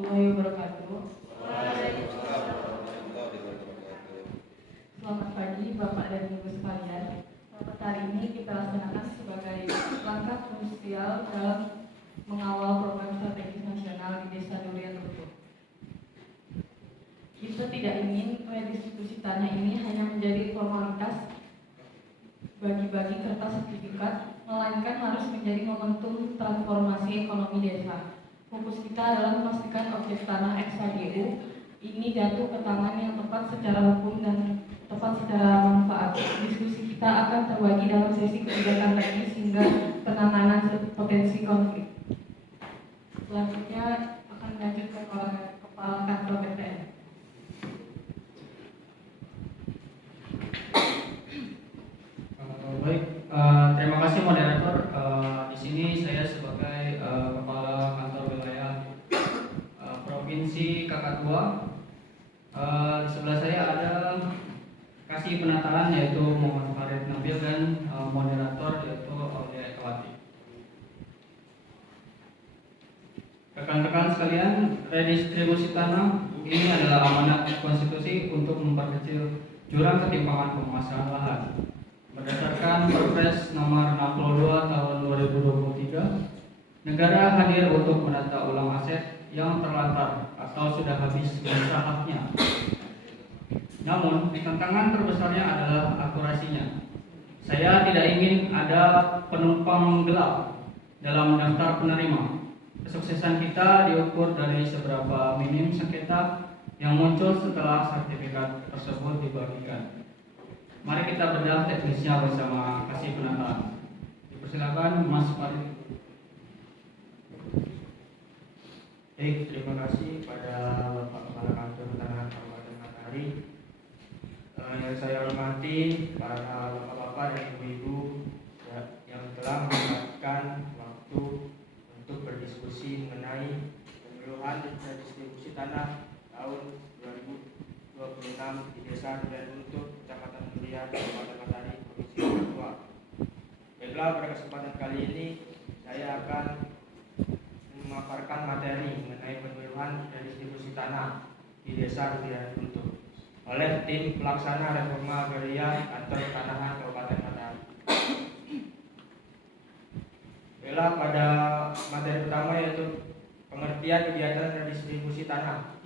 warahmatullahi wabarakatuh. Selamat pagi Bapak dan Ibu sekalian. Rapat hari ini kita laksanakan sebagai langkah krusial dalam mengawal program strategis nasional di Desa Durian Rukun. Kita tidak ingin redistribusi tanah ini hanya menjadi formalitas bagi-bagi kertas sertifikat, melainkan harus menjadi momentum transformasi ekonomi desa. Fokus kita adalah memastikan objek tanah ex-HGU ini jatuh ke tangan yang tepat secara hukum dan tepat secara manfaat. Diskusi kita akan terbagi dalam sesi kebijakan teknis hingga penanganan potensi konflik. Selanjutnya akan lanjut ke Kepala Kantor BPN. Baik, terima kasih moderator. Di sini saya sebagai Kepala Kantor Wilayah Provinsi Kakak di sebelah saya ada kasih penataan yaitu Muhammad Farid Nabil dan moderator yaitu Aulia Ekawati. Rekan-rekan sekalian, redistribusi tanah ini adalah amanat konstitusi untuk memperkecil jurang ketimpangan penguasaan lahan. Berdasarkan Perpres nomor 62 tahun 2023, negara hadir untuk menata ulang aset yang terlantar atau sudah habis masa haknya. Namun, tantangan terbesarnya adalah akurasinya. Saya tidak ingin ada penumpang gelap dalam daftar penerima. Kesuksesan kita diukur dari seberapa minim sengketa yang muncul setelah sertifikat tersebut dibagikan. Mari kita bedah teknisnya bersama kasih penataan. Dipersilakan Mas Farid. Baik, terima kasih pada Bapak Kepala Kantor Tanah Kabupaten Matahari. Yang saya hormati para bapak-bapak dan ibu-ibu yang telah menyempatkan waktu untuk berdiskusi mengenai penyuluhan dan distribusi tanah tahun 2026 di Desa Durian Runtuh, Kecamatan Durian, Kabupaten Matahari, Provinsi Papua. Baiklah, pada kesempatan kali ini saya akan memaparkan materi mengenai penyuluhan dan distribusi tanah di Desa Durian Runtuh oleh tim pelaksana reforma agraria Kantor Tanahan Kabupaten Matahari. Baiklah, pada materi pertama yaitu pengertian kegiatan redistribusi tanah.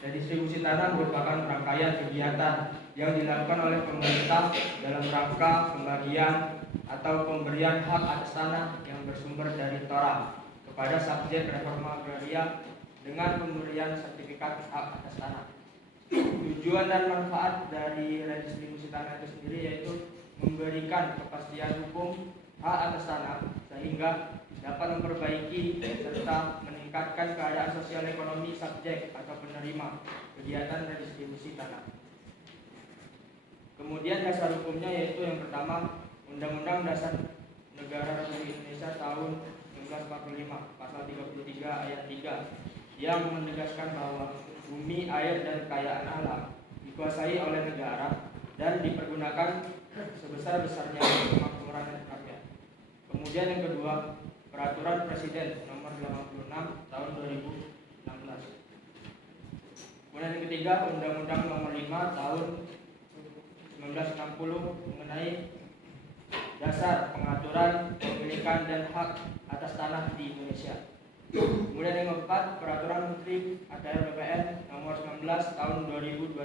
Redistribusi tanah merupakan rangkaian kegiatan yang dilakukan oleh pemerintah dalam rangka pembagian atau pemberian hak atas tanah yang bersumber dari Torah kepada subjek reforma agraria dengan pemberian sertifikat hak atas tanah. Tujuan dan manfaat dari redistribusi tanah itu sendiri yaitu memberikan kepastian hukum hak atas tanah sehingga dapat memperbaiki serta meningkatkan keadaan sosial ekonomi subjek atau penerima kegiatan redistribusi tanah. Kemudian dasar hukumnya yaitu yang pertama Undang-Undang Dasar Negara Republik Indonesia tahun 1945 pasal 33 ayat 3 yang menegaskan bahwa bumi, air, dan kekayaan alam dikuasai oleh negara dan dipergunakan sebesar-besarnya untuk kemakmuran rakyat. Kemudian yang kedua, Peraturan Presiden nomor 86 tahun 2016. Kemudian yang ketiga, Undang-Undang nomor 5 tahun 1960 mengenai dasar pengaturan kepemilikan dan hak atas tanah di Indonesia. Kemudian yang keempat, Peraturan Menteri ATR BPN nomor 19 tahun 2021.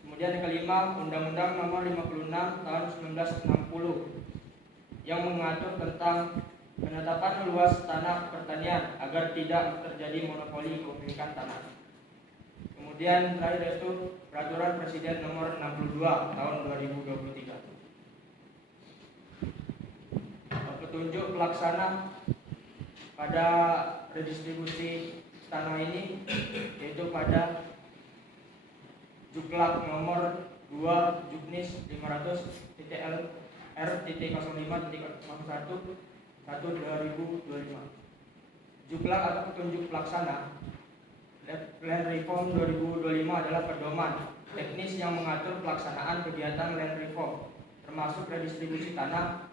Kemudian yang kelima, Undang-Undang nomor 56 tahun 1960 yang mengatur tentang penetapan luas tanah pertanian agar tidak terjadi monopoli kepemilikan tanah. Kemudian terakhir yaitu Peraturan Presiden nomor 62 tahun 2023. Petunjuk pelaksana pada redistribusi tanah ini yaitu pada Juklak nomor 2 Juknis 500-R.05.01/1/2025. Juklak atau petunjuk pelaksana Land Reform 2025 adalah pedoman teknis yang mengatur pelaksanaan kegiatan land reform termasuk redistribusi tanah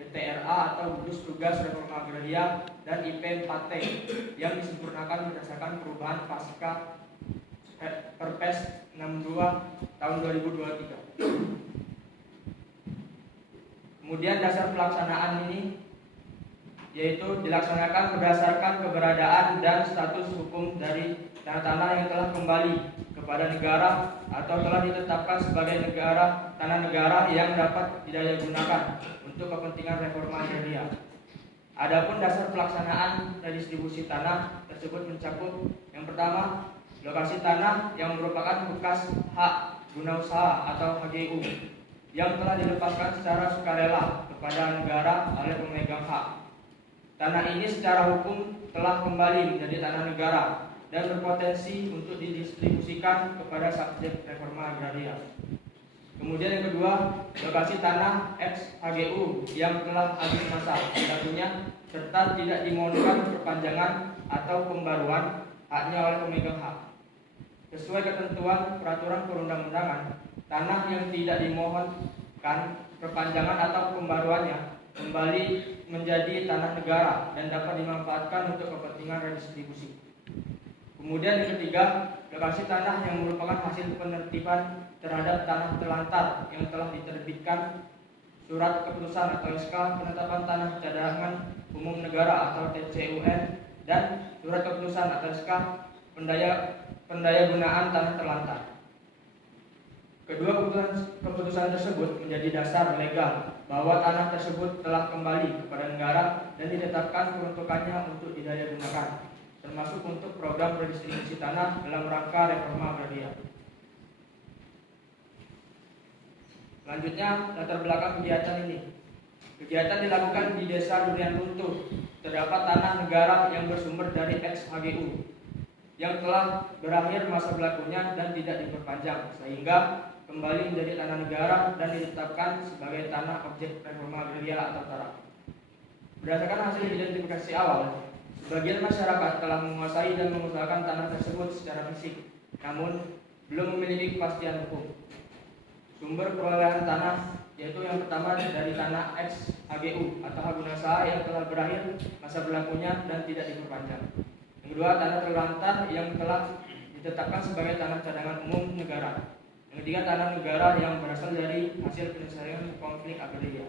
GTRA atau Gugus Tugas Reforma Agraria, dan IP 4T yang disempurnakan berdasarkan perubahan pasca Perpres 62 tahun 2023. Kemudian dasar pelaksanaan ini yaitu dilaksanakan berdasarkan keberadaan dan status hukum dari tanah-tanah yang telah kembali kepada negara atau telah ditetapkan sebagai tanah negara yang dapat didayagunakan untuk kepentingan reforma agraria. Adapun dasar pelaksanaan redistribusi tanah tersebut mencakup yang pertama, lokasi tanah yang merupakan bekas hak guna usaha atau HGU yang telah dilepaskan secara sukarela kepada negara oleh pemegang hak. Tanah ini secara hukum telah kembali menjadi tanah negara dan berpotensi untuk didistribusikan kepada subjek reforma agraria. Kemudian yang kedua, lokasi tanah ex HGU yang telah habis masa jatuhnya serta tidak dimohonkan perpanjangan atau pembaruan haknya oleh pemegang hak. Sesuai ketentuan peraturan perundang-undangan, tanah yang tidak dimohonkan perpanjangan atau pembaruannya kembali menjadi tanah negara dan dapat dimanfaatkan untuk kepentingan redistribusi. Kemudian yang ketiga, lokasi tanah yang merupakan hasil penertiban terhadap tanah terlantar yang telah diterbitkan surat keputusan atau SK penetapan tanah cadangan umum negara atau TCUN dan surat keputusan atau SK pendayagunaan tanah terlantar. Kedua keputusan tersebut menjadi dasar legal bahwa tanah tersebut telah kembali kepada negara dan ditetapkan peruntukannya untuk didayagunakan, termasuk untuk program redistribusi tanah dalam rangka reforma agraria. Selanjutnya, latar belakang kegiatan ini. Kegiatan dilakukan di Desa Durian Runtuh. Terdapat tanah negara yang bersumber dari ex-HGU yang telah berakhir masa berlakunya dan tidak diperpanjang, sehingga kembali menjadi tanah negara dan ditetapkan sebagai tanah objek reforma agraria atau TARA. Berdasarkan hasil identifikasi awal, sebagian masyarakat telah menguasai dan mengusahakan tanah tersebut secara fisik, namun belum memiliki kepastian hukum. Sumber perolehan tanah yaitu yang pertama dari tanah ex HGU atau hak guna usaha yang telah berakhir masa berlakunya dan tidak diperpanjang. Yang kedua, tanah terlantar yang telah ditetapkan sebagai tanah cadangan umum negara. Yang ketiga, tanah negara yang berasal dari hasil penyelesaian konflik agraria.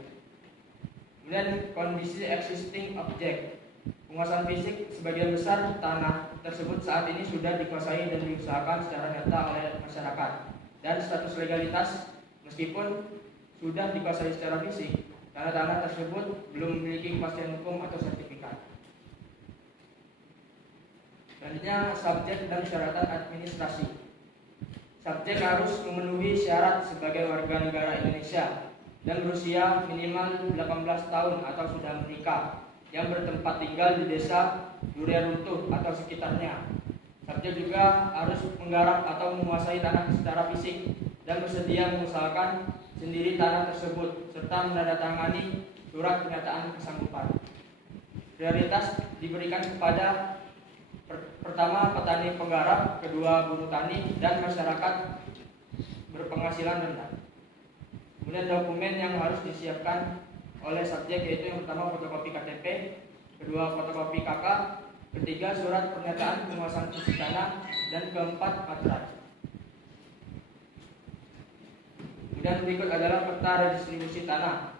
Kemudian kondisi existing object. Penguasaan fisik sebagian besar tanah tersebut saat ini sudah dikuasai dan diusahakan secara nyata oleh masyarakat. Dan status legalitas, meskipun sudah dikuasai secara fisik, tanah-tanah tersebut belum memiliki kepastian hukum atau sertifikat. Selanjutnya, subjek dan syaratan administrasi. Subjek harus memenuhi syarat sebagai warga negara Indonesia dan berusia minimal 18 tahun atau sudah menikah yang bertempat tinggal di Desa Durian Runtuh atau sekitarnya. Subjek juga harus menggarap atau menguasai tanah secara fisik dan bersedia mengusahakan sendiri tanah tersebut serta menandatangani surat pernyataan kesanggupan. Prioritas diberikan kepada pertama petani penggarap, kedua buruh tani, dan masyarakat berpenghasilan rendah. Kemudian dokumen yang harus disiapkan oleh subjek yaitu yang pertama fotokopi KTP, kedua fotokopi KK, ketiga surat pernyataan penguasaan fisik tanah, dan keempat materai. Kemudian berikut adalah peta redistribusi tanah.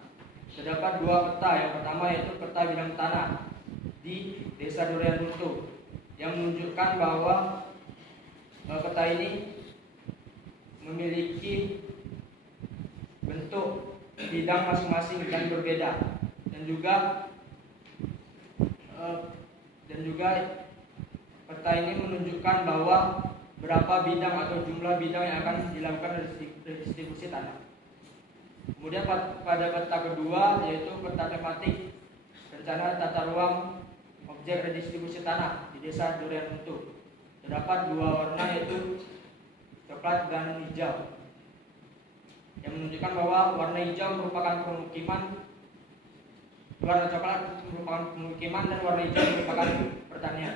Terdapat dua peta, yang pertama yaitu peta bidang tanah di Desa Durian Runtuh yang menunjukkan bahwa peta ini memiliki bentuk bidang masing-masing dan berbeda, dan juga peta ini menunjukkan bahwa berapa bidang atau jumlah bidang yang akan dilakukan redistribusi tanah. Kemudian pada peta kedua yaitu peta tematik rencana tata ruang objek redistribusi tanah di Desa Durian Runtuh. Terdapat dua warna yaitu coklat dan hijau, yang menunjukkan bahwa warna hijau merupakan pemukiman, warna coklat merupakan pemukiman, dan warna hijau merupakan pertanian.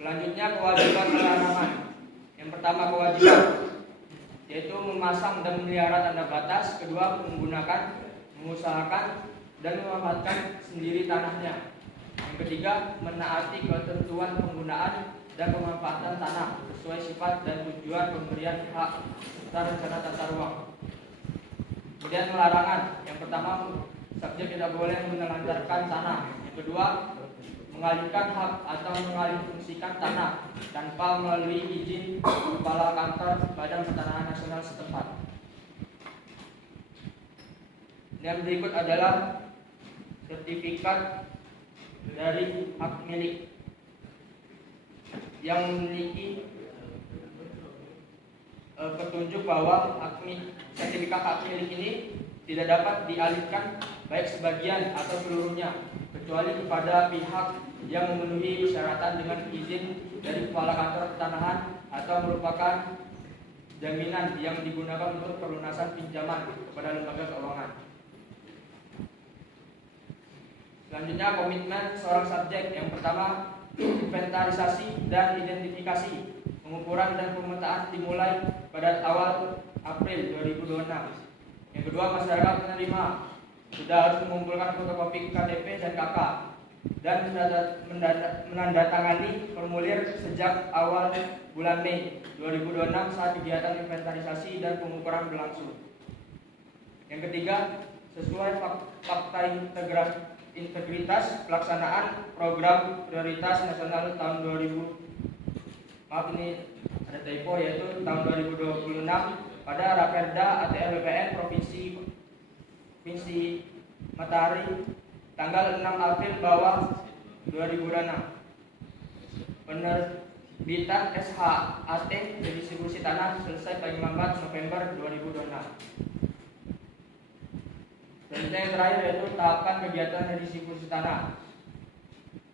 Selanjutnya kewajiban penanaman. Yang pertama kewajiban yaitu memasang dan memelihara tanda batas. Kedua, menggunakan, mengusahakan, dan memanfaatkan sendiri tanahnya. Yang ketiga, menaati ketentuan penggunaan dan pemanfaatan tanah sesuai sifat dan tujuan pemberian hak serta rencana tata ruang. Kemudian larangan. Yang pertama, subjek tidak boleh menelantarkan tanah. Yang kedua, mengalihkan hak atau mengalihfungsikan tanah tanpa melalui izin kepala kantor Badan Pertanahan Nasional setempat. Dan berikut adalah sertifikat dari hak milik yang memiliki petunjuk bahwa sertifikat hak milik ini tidak dapat dialihkan baik sebagian atau seluruhnya kecuali kepada pihak yang memenuhi persyaratan dengan izin dari kepala kantor pertanahan atau merupakan jaminan yang digunakan untuk pelunasan pinjaman kepada lembaga keuangan. Selanjutnya, komitmen seorang subjek. Yang pertama, inventarisasi dan identifikasi. Pengukuran dan pemetaan dimulai pada awal April 2026. Yang kedua, masyarakat penerima sudah harus mengumpulkan fotokopi KTP dan KK dan menandatangani formulir sejak awal bulan Mei 2026 saat kegiatan inventarisasi dan pengukuran berlangsung. Yang ketiga, sesuai fakta integritas pelaksanaan program prioritas nasional tahun 2026 pada Raperda ATR BPN Provinsi Matahari tanggal 6 April bawah 2026. Penerbitan SHAT redistribusi tanah selesai paling lambat November 2026. Selanjutnya yang terakhir yaitu tahapan kegiatan redistribusi tanah.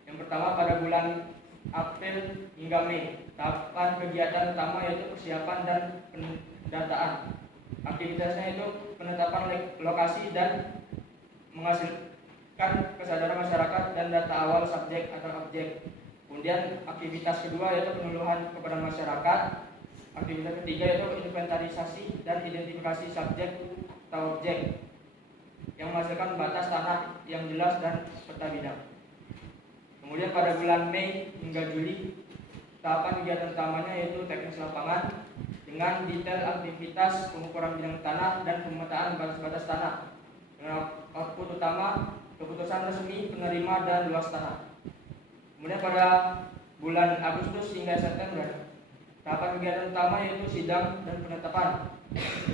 Yang pertama pada bulan April hingga Mei. Tahapan kegiatan utama yaitu persiapan dan pendataan. Aktivitasnya itu penetapan lokasi dan menghasilkan kesadaran masyarakat dan data awal subjek atau objek. Kemudian aktivitas kedua yaitu penyuluhan kepada masyarakat. Aktivitas ketiga yaitu inventarisasi dan identifikasi subjek atau objek yang menghasilkan batas tanah yang jelas dan peta bidang. Kemudian pada bulan Mei hingga Juli, tahapan kegiatan utamanya yaitu teknis lapangan dengan detail aktivitas pengukuran bidang tanah dan pemetaan batas-batas tanah. Dengan output utama, keputusan resmi penerima dan luas tanah. Kemudian pada bulan Agustus hingga September, tahapan kegiatan utama yaitu sidang dan penetapan.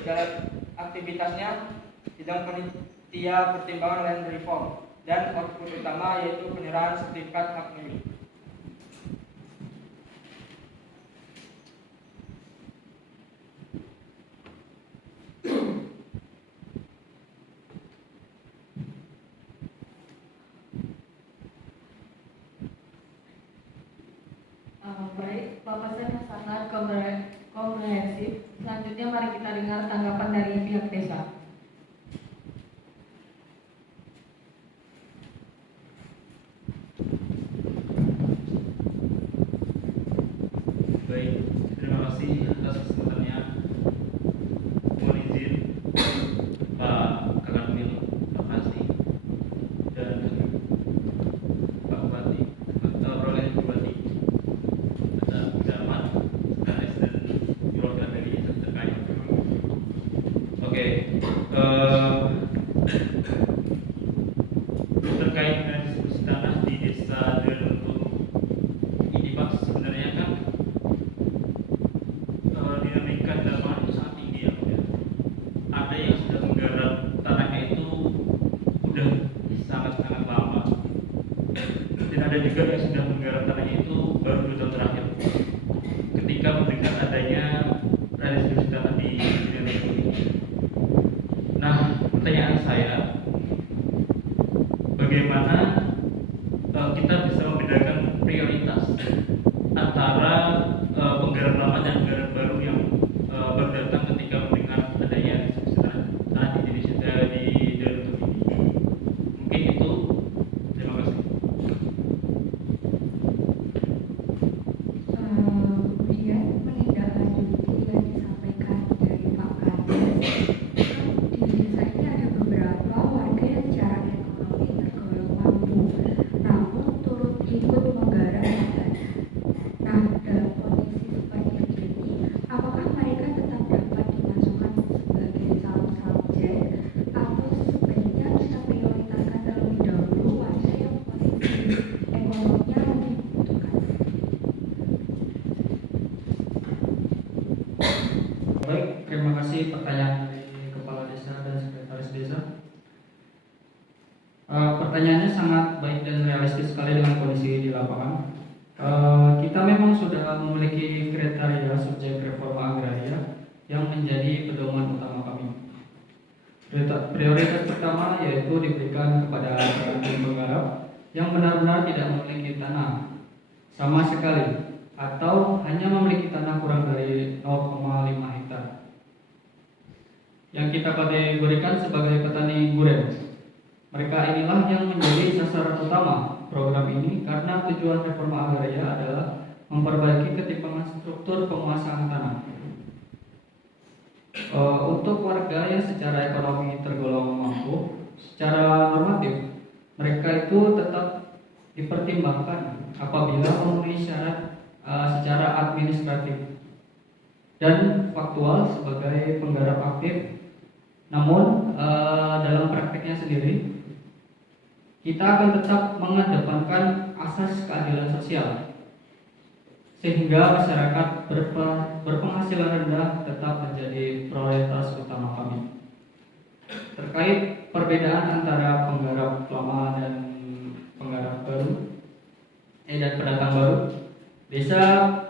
Dalam aktivitasnya, sidang panitia pertimbangan land reform dan output utama yaitu penyerahan sertifikat hak milik. Baik, papasan yang sangat komprehensif. Selanjutnya mari kita dengar tanggapan dari pihak desa. Baik, terima kasih atas kesempatannya. Mohon izin Pak Kanwil, Pak Kasih, dan Pak Bupati, Provinsi Bupati, atas camat, KS dan keluarga dari terkait. Oke, terkait dengan diskusi tanah di desa Deluntung ini Pak, sebenarnya kan dinamika dalam itu sangat tinggi ya. Ada yang sudah menggarap tanahnya itu sudah sangat-sangat lama, dan ada juga yang sudah menggarap tanahnya itu baru 2 tahun terakhir ketika mendengar adanya redistribusi tanah di Indonesia ini. Nah, pertanyaan saya, bagaimana kita bisa membedakan prioritas antara penggarap lama dan penggarap baru yang baru datang ketika mendengar adanya tanah di Indonesia di Deluntung ini? Mungkin itu. Terima kasih. Kemudian menindaklanjuti yang disampaikan dari Pak pertanyaannya sangat baik dan realistis sekali dengan kondisi di lapangan. Kita memang sudah memiliki kriteria subjek reforma agraria yang menjadi pedoman utama kami. Prioritas pertama yaitu diberikan kepada penggarap yang benar-benar tidak memiliki tanah sama sekali atau hanya memiliki tanah kurang dari 0,5 hektar. Yang kita kategorikan sebagai petani guren. Mereka inilah yang menjadi sasaran utama program ini karena tujuan reforma agraria adalah memperbaiki ketimpangan struktur penguasaan tanah. Untuk warga yang secara ekonomi tergolong mampu, secara normatif mereka itu tetap dipertimbangkan apabila memenuhi syarat secara administratif dan faktual sebagai penggarap aktif. Namun dalam prakteknya sendiri kita akan tetap mengedepankan asas keadilan sosial sehingga masyarakat berpenghasilan rendah tetap menjadi prioritas utama kami. Terkait perbedaan antara penggarap lama dan penggarap baru dan pendatang baru, desa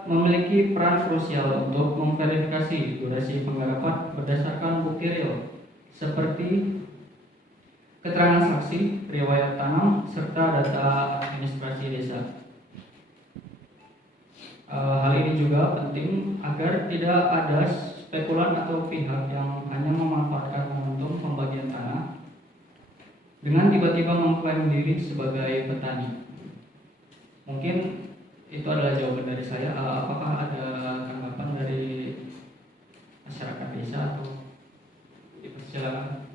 memiliki peran krusial untuk memverifikasi durasi penggarapan berdasarkan bukti real seperti keterangan saksi, riwayat tanam, serta data administrasi desa. Hal ini juga penting agar tidak ada spekulan atau pihak yang hanya memanfaatkan momentum pembagian tanah dengan tiba-tiba mengklaim diri sebagai petani. Mungkin itu adalah jawaban dari saya. Apakah ada tanggapan dari masyarakat desa atau dipersilakan?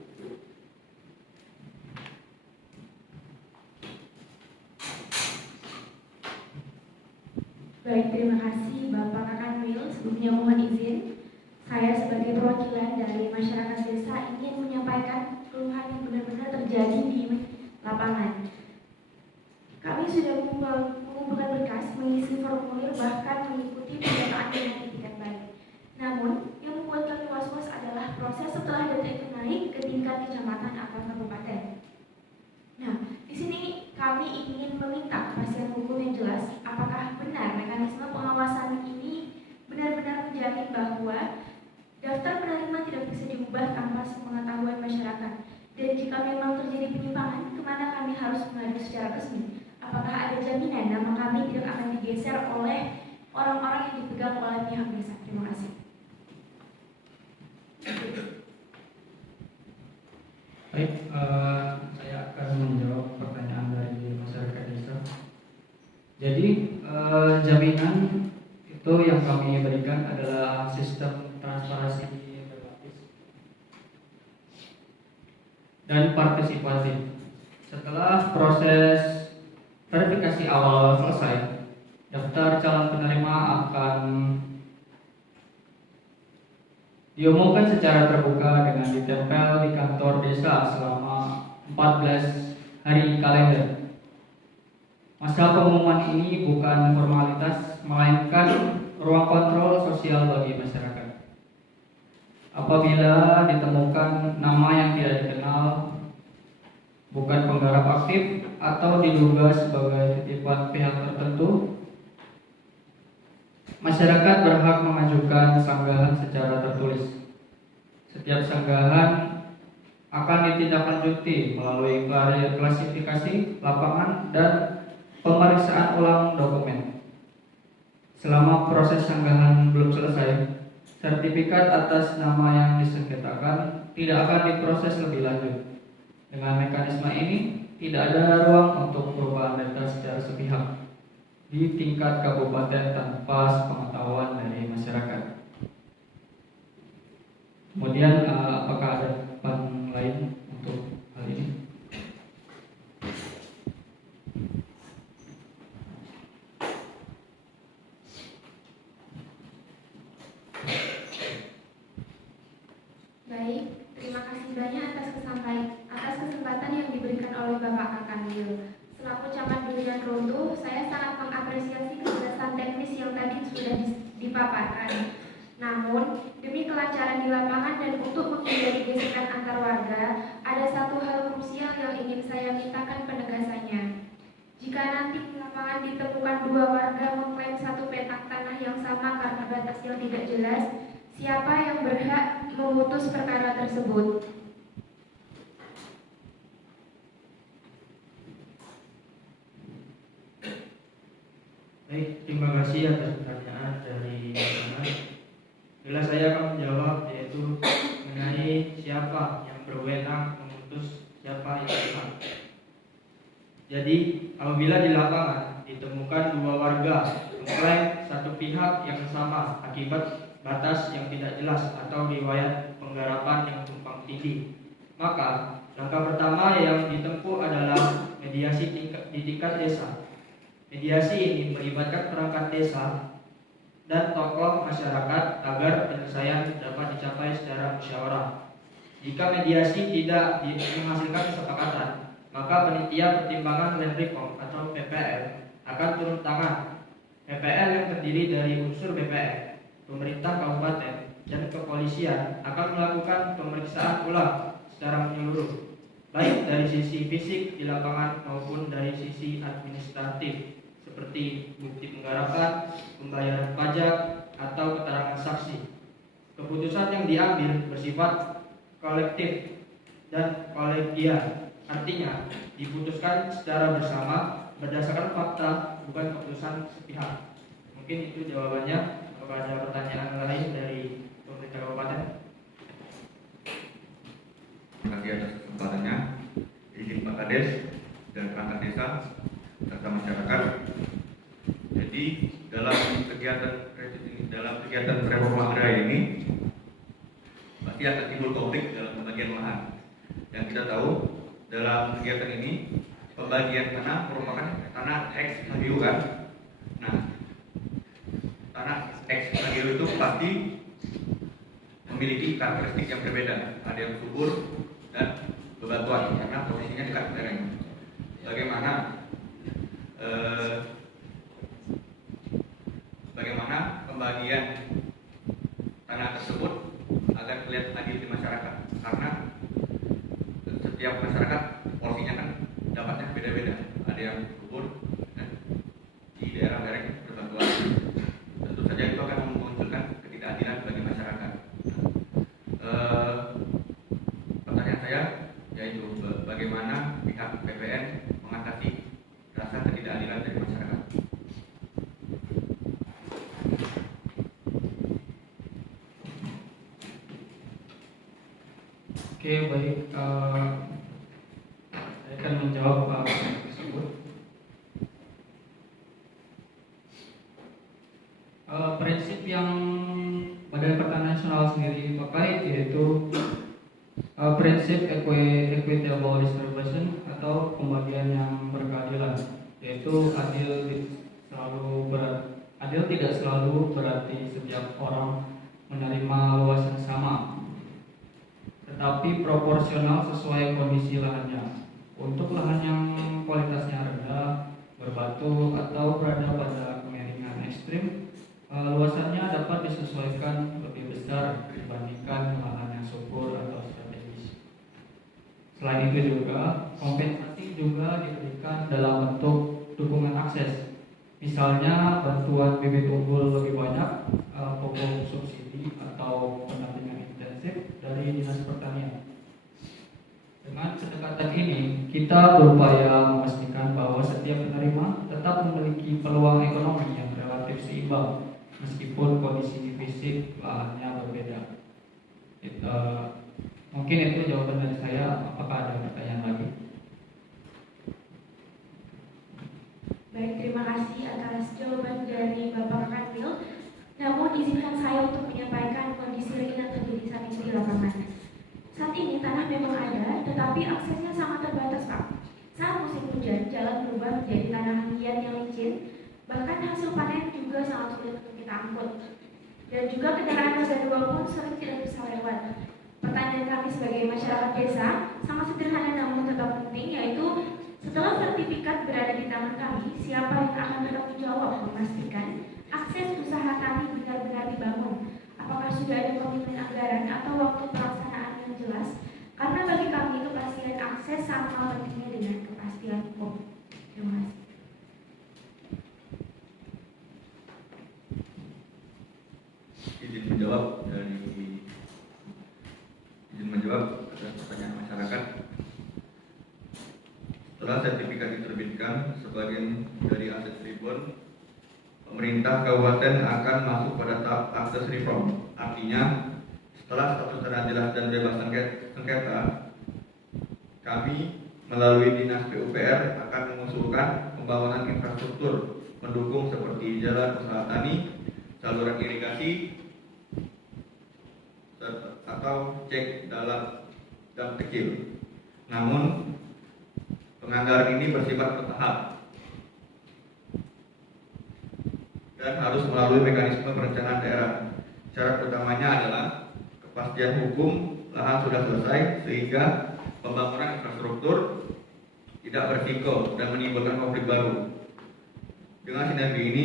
Baik, terima kasih Bapak Kakanwil. Sebelumnya mohon izin, saya sebagai perwakilan dari masyarakat desa ingin menyampaikan keluhan yang benar-benar terjadi di lapangan. Kami sudah mengumpulkan berkas, mengisi formulir, bahkan mengikuti pendataan dengan etiket baik. Namun, yang membuat kami was-was adalah proses setelah data itu naik ke tingkat kecamatan atau kabupaten. Nah, di sini kami ingin meminta kepastian hukum yang jelas, apakah benar mekanisme pengawasan ini benar-benar menjamin bahwa daftar penerima tidak bisa diubah tanpa sepengetahuan masyarakat. Dan jika memang terjadi penyimpangan, kemana kami harus mengadu secara resmi? Apakah ada jaminan nama kami tidak akan digeser oleh orang-orang yang dipegang oleh pihak desa? Terima kasih. Baik, saya akan menjawab pertanyaan dari masyarakat desa. Jadi jaminan itu yang kami berikan adalah sistem transparansi berlapis dan partisipatif. Setelah proses verifikasi awal selesai, daftar calon penerima akan diumumkan secara terbuka dengan ditempel di kantor desa selama 14 hari kalender. Masa pengumuman ini bukan formalitas, melainkan ruang kontrol sosial bagi masyarakat. Apabila ditemukan nama yang tidak dikenal, bukan penggarap aktif, atau diduga sebagai titipan pihak tertentu, masyarakat berhak mengajukan sanggahan secara tertulis. Setiap sanggahan akan ditindaklanjuti melalui klasifikasi lapangan dan pemeriksaan ulang dokumen. Selama proses sanggahan belum selesai, sertifikat atas nama yang disengketakan tidak akan diproses lebih lanjut. Dengan mekanisme ini, tidak ada ruang untuk perubahan data secara sepihak di tingkat kabupaten tanpa sepengetahuan dari masyarakat. Kemudian, apakah ada tanggapan lain untuk hal ini? Baik, terima kasih banyak atas kesempatan yang diberikan oleh Bapak Kakanwil. Selaku Camat Durian Runtuh, saya sangat mengapresiasi kejelasan teknis yang tadi sudah dipaparkan. Namun, demi kelancaran di lapangan dan untuk menghindari gesekan antar warga, ada satu hal krusial yang ingin saya mintakan penekanan batas yang tidak jelas, siapa yang berhak memutus perkara tersebut? Baik, terima kasih atas pertanyaan dari Mas. Bila saya akan menjawab, yaitu mengenai siapa yang berwenang memutus siapa yang berhak. Jadi, apabila di lapangan ditemukan dua warga mengklaim satu pihak yang sama akibat batas yang tidak jelas atau riwayat penggarapan yang tumpang tindih, maka langkah pertama yang ditempuh adalah mediasi di tingkat desa. Mediasi ini melibatkan perangkat desa dan tokoh masyarakat agar penyelesaian dapat dicapai secara musyawarah. Jika mediasi tidak menghasilkan kesepakatan, maka panitia pertimbangan land reform atau PPL akan turun tangan. PPL yang terdiri dari unsur BPN, pemerintah kabupaten, dan kepolisian akan melakukan pemeriksaan ulang secara menyeluruh, baik dari sisi fisik di lapangan maupun dari sisi administratif, seperti bukti penggarapan, pembayaran pajak, atau keterangan saksi. Keputusan yang diambil bersifat kolektif dan kolegial, artinya diputuskan secara bersama berdasarkan fakta, bukan keputusan sepihak. Mungkin itu jawabannya. Apakah ada pertanyaan lain dari pemerintah kabupaten? Terima kasih atas kesempatannya. Izin Pak Kades dan perangkat desa serta masyarakat. Jadi dalam kegiatan reforma agraria ini pasti akan timbul konflik dalam pembagian lahan. Yang kita tahu dalam kegiatan ini pembagian tanah merupakan tanah eks HGU kan. Nah, tanah eks HGU itu pasti memiliki karakteristik yang berbeda. Ada yang subur dan bebatuan karena posisinya dekat lereng. Bagaimana pembagian tanah tersebut agar terlihat adil di masyarakat, karena setiap masyarakat porsinya kan dapatnya beda-beda, ada yang subur dan di daerah lereng berbatuan. Tentu saja itu akan memunculkan ketidakadilan bagi masyarakat. Pertanyaan saya yaitu bagaimana pihak PPN mengatasi rasa ketidakadilan dari masyarakat. Oke, baik. Saya akan menjawab tersebut. Prinsip yang Badan Pertanahan Nasional sendiri pakai yaitu prinsip equitable distribution atau pembagian yang berkeadilan, yaitu adil tidak selalu berarti setiap orang menerima luasan sama, tetapi proporsional sesuai kondisi lahannya. Untuk lahan yang kualitasnya rendah, berbatu atau berada pada kemiringan ekstrim, luasannya dapat disesuaikan lebih besar dibandingkan lahan yang subur atau strategis. Selain itu juga, kompensasi juga diberikan dalam bentuk dukungan akses. Misalnya bantuan bibit unggul lebih banyak, pupuk subsidi atau pendampingan intensif dari Dinas Pertanian. Dengan pendekatan ini, kita berupaya memastikan bahwa setiap penerima tetap memiliki peluang ekonomi yang relatif seimbang, meskipun kondisi fisik lahannya berbeda. Mungkin itu jawaban dari saya. Apakah ada pertanyaan lagi? Baik, terima kasih atas jawaban dari Bapak Kanwil. Namun izinkan saya untuk menyampaikan kondisi real yang terjadi saat ini di lapangan. Saat ini tanah memang ada, tetapi aksesnya sangat terbatas, Pak. Saat musim hujan, jalan berubah menjadi tanah liat yang licin, bahkan hasil panen juga sangat sulit untuk kita angkut. Dan juga kendaraan roda 2 pun sering tidak bisa lewat. Pertanyaan kami sebagai masyarakat desa sangat sederhana namun tetap penting, yaitu setelah sertifikat berada di tangan kami, siapa yang akan bertanggung jawab memastikan akses usaha kami benar-benar dibangun? Apakah sudah ada komitmen anggaran atau waktu pelaksanaan yang jelas? Karena bagi kami kepastian akses sama pentingnya dengan kepastian hukum. Terima kasih. Setelah sertifikat diterbitkan sebagian dari aset tribun, pemerintah kabupaten akan masuk pada tahap akses reform. Artinya, setelah status tanah jelas dan bebas sengketa, kami melalui Dinas PUPR akan mengusulkan pembangunan infrastruktur pendukung seperti jalan usaha tani, saluran irigasi, atau cek dalam dam kecil. Namun, penganggaran ini bersifat bertahap dan harus melalui mekanisme perencanaan daerah. Syarat utamanya adalah kepastian hukum, lahan sudah selesai sehingga pembangunan infrastruktur tidak berisiko dan menimbulkan konflik baru. Dengan sinergi ini,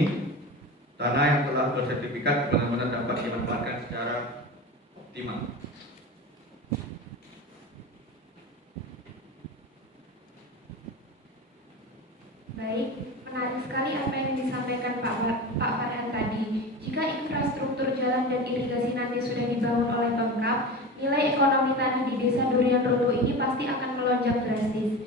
tanah yang telah bersertifikat benar-benar dapat dimanfaatkan secara optimal. Baik, menarik sekali apa yang disampaikan Pak Farhan tadi. Jika infrastruktur jalan dan irigasi nanti sudah dibangun oleh Pemkab, nilai ekonomi tanah di Desa Durian Runtuh ini pasti akan melonjak drastis.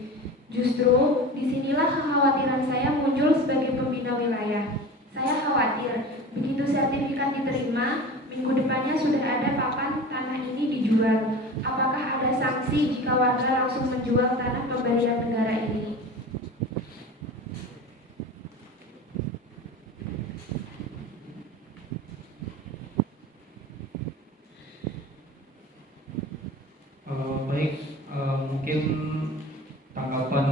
Justru, disinilah kekhawatiran saya muncul sebagai pembina wilayah. Saya khawatir, begitu sertifikat diterima, minggu depannya sudah ada papan tanah ini dijual. Apakah ada sanksi jika warga langsung menjual tanah pemberian negara ini? Mungkin tanggapan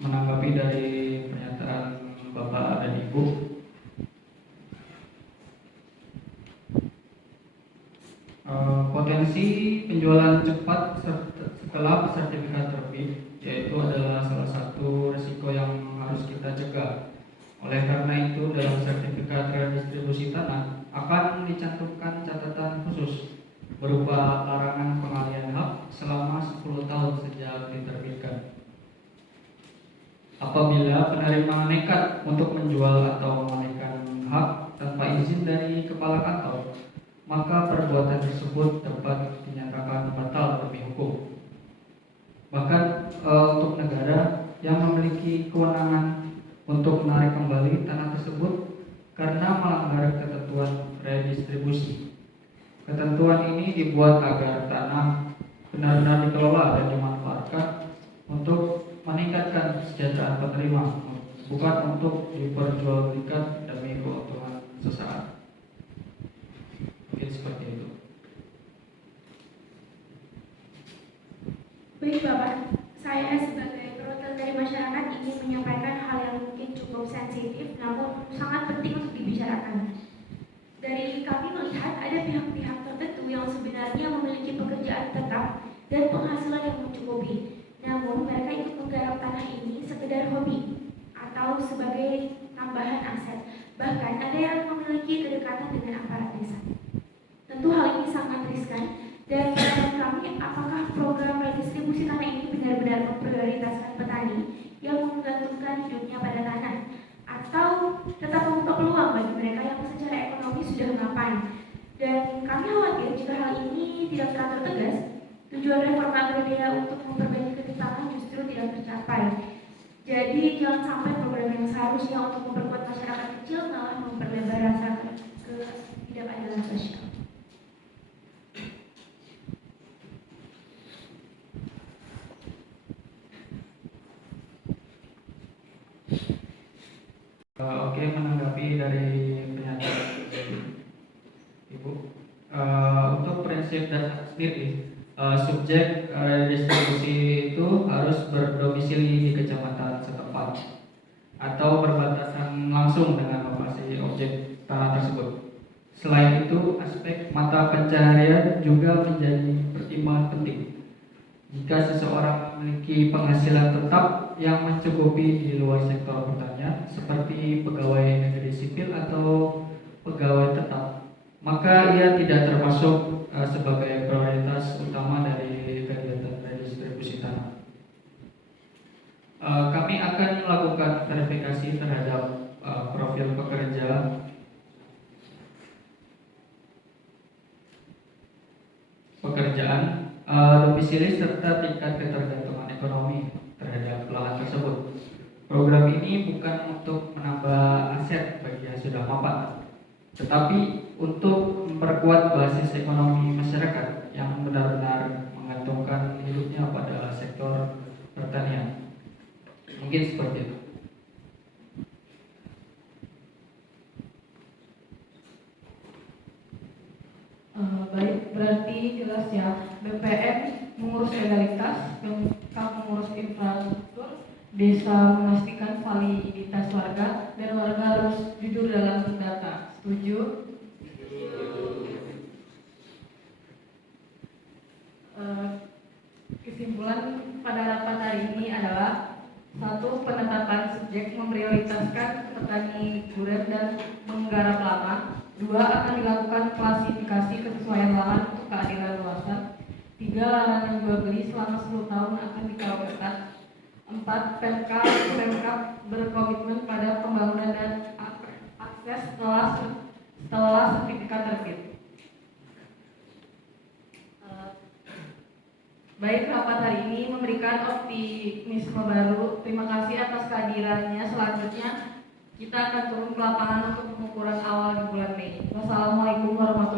menanggapi dari pernyataan Bapak dan Ibu. Potensi penjualan cepat setelah sertifikat terbit, yaitu adalah salah satu risiko yang harus kita cegah. Oleh karena itu, dalam sertifikat redistribusi tanah akan dicantumkan catatan khusus berupa larangan pengalihan hak selama 10 tahun sejak diterbitkan. Apabila penerima nekat untuk menjual atau mengalihkan hak tanpa izin dari kepala kantor, maka perbuatan tersebut dapat dinyatakan batal demi hukum. Bahkan untuk negara yang memiliki kewenangan untuk menarik kembali tanah tersebut karena melanggar ketentuan redistribusi. Ketentuan ini dibuat agar tanah benar-benar dikelola dan dimanfaatkan untuk meningkatkan kesejahteraan penerima, bukan untuk diperjualbelikan demi keuntungan sesaat. Mungkin seperti itu. Baik Bapak, saya sebagai perwakilan dari masyarakat ingin menyampaikan hal yang mungkin cukup sensitif namun sangat penting untuk dibicarakan. Dari kami melihat ada pihak-pihak tertentu yang sebenarnya memiliki pekerjaan tetap dan penghasilan yang mencukupi. Namun mereka ikut menggarap tanah ini sekedar hobi atau sebagai tambahan aset. Bahkan ada yang memiliki kedekatan dengan aparat desa. Tentu hal ini sangat riskan dan menurut kami apakah program redistribusi tanah ini benar-benar memprioritaskan petani yang menggantungkan hidupnya pada tanah atau tetap membuka peluang bagi mereka yang secara ekonomi sudah mapan. Dan kami khawatir jika hal ini tidak teratur tegas, tujuan reforma agraria untuk memperbaiki ketimpangan justru tidak tercapai. Jadi jangan sampai program yang seharusnya untuk memperkuat masyarakat kecil malah memperlebar rasa ketidakadilan sosial. Oke, menanggapi dari pernyataan Ibu, untuk prinsip dasar sendiri, subjek redistribusi itu harus berdomisili di kecamatan setempat atau berbatasan langsung dengan lokasi objek tanah tersebut. Selain itu, aspek mata pencaharian juga menjadi pertimbangan penting. Jika seseorang memiliki penghasilan tetap yang mencukupi di luar sektor pertanian, seperti pegawai negeri sipil atau pegawai tetap, maka ia tidak termasuk sebagai prioritas utama dari kegiatan redistribusi tanah. Kami akan melakukan verifikasi terhadap profil pekerjaan, domisili serta tingkat ketergantungan ekonomi terhadap lahan tersebut. program ini bukan untuk menambah aset bagi yang sudah mapan, tetapi untuk memperkuat basis ekonomi masyarakat yang benar-benar menggantungkan hidupnya pada sektor pertanian. Mungkin seperti itu. Baik, berarti jelas ya. BPN mengurus legalitas, Pemkab mengurus infrastruktur, desa memastikan validitas warga, dan warga harus jujur dalam berdata. Setuju? Kesimpulan pada rapat hari ini adalah: 1. Penetapan subjek memprioritaskan petani duren dan menggarap lahan. 2. Akan dilakukan klasifikasi kesesuaian lahan untuk keadilan luasan. 3. Larangan jual beli selama 10 tahun akan dikawal ketat. 4. Pemkab berkomitmen pada pembangunan dan akses setelah sertifikat terbit. Baik, rapat hari ini memberikan optimisme baru. Terima kasih atas kehadirannya. Selanjutnya kita akan turun ke lapangan untuk pengukuran awal di bulan Mei. Wassalamualaikum warahmatullahi wabarakatuh.